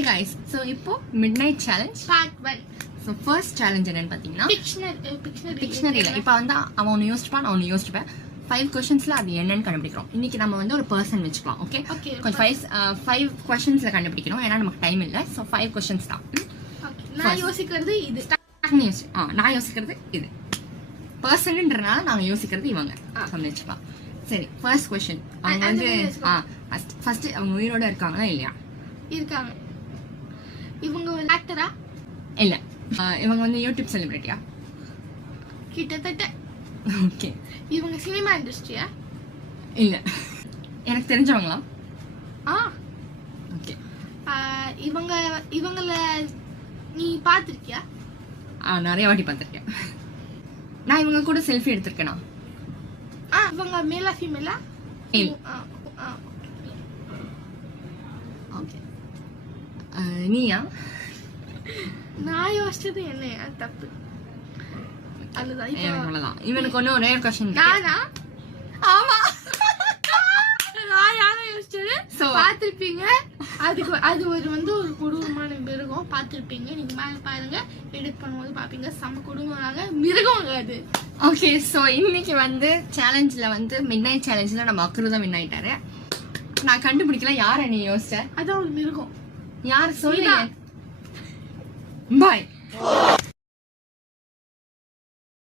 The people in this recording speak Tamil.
Hey guys, so இப்போ midnight challenge part 1. so first challenge என்னன்னு பாத்தீங்கன்னா dictionary இப்போ வந்து அவன் ஒன்னு யோசிப்பான் நான் ஒன்னு யோசிப்பேன் 5 क्वेश्चंसல அது என்னன்னு கண்டுபிடிக்கிறோம். இன்னைக்கு நம்ம வந்து ஒரு பர்சன் வெச்சுக்கலாம். ஓகே கொஞ்சம் 5 क्वेश्चंसல கண்டுபிடிக்கணும். ஏன்னா நமக்கு டைம் இல்ல. so 5 क्वेश्चंस தான். ஓகே நான் யோசிக்கிறது இது. நான் யோசிக்கிறது இது. பர்சன்ன்றனால நாங்க யோசிக்கிறது இவங்க. சமைச்சுக்கலாம். சரி ஃபர்ஸ்ட் क्वेश्चन. அவங்க வந்து ஃபர்ஸ்ட் அவங்க உயிரோட இருக்காங்களா இல்லையா? இருக்காங்க. இவங்க ஒரு ஆக்டரா? இல்ல. இவங்க வந்து யூடியூப் செலிபிரிட்டியா? கிட்டத்தட்ட. ஓகே. இவங்க சினிமா இண்டஸ்ட்ரியா? இல்ல. எனக்கு தெரிஞ்சவங்களா? ஓகே. இவங்கள நீ பாத்திருக்கியா? நிறைய வாட்டி பாத்திருக்கேன். நான் இவங்க கூட செல்ஃபி எடுத்திருக்கேனா? இவங்க மேலா ஃபீமேலா? ஓகே. நீயா? நான் யோசிச்சது என்ன தப்பு. அவ்வளவுதான். இவனுக்கு ஒண்ணு ஒரே ஒரு क्वेश्चन. நானா? ஆமா. நான் யாரை யோசிச்சது? பாத்திருப்பீங்க. அது ஒரு வந்து ஒரு கொடூரமான மிருகம். பாத்திருப்பீங்க. நீங்க மேல பாருங்க. எடிட் பண்ணும்போது பாப்பீங்க. செம்ம கொடூரமாக மிருகம் அது. ஓகே. சோ இன்னைக்கு வந்து சேலஞ்ச்ல வந்து மிட்நைட் சேலஞ்ச்ல நம்ம அக்ரு தான் வின் ஆயிட்டாரு. நான் கண்டுபிடிக்கல யாரை நீ யோசிச்ச? அதான் ஒரு மிருகம். யார் சொல்லு. பாய்.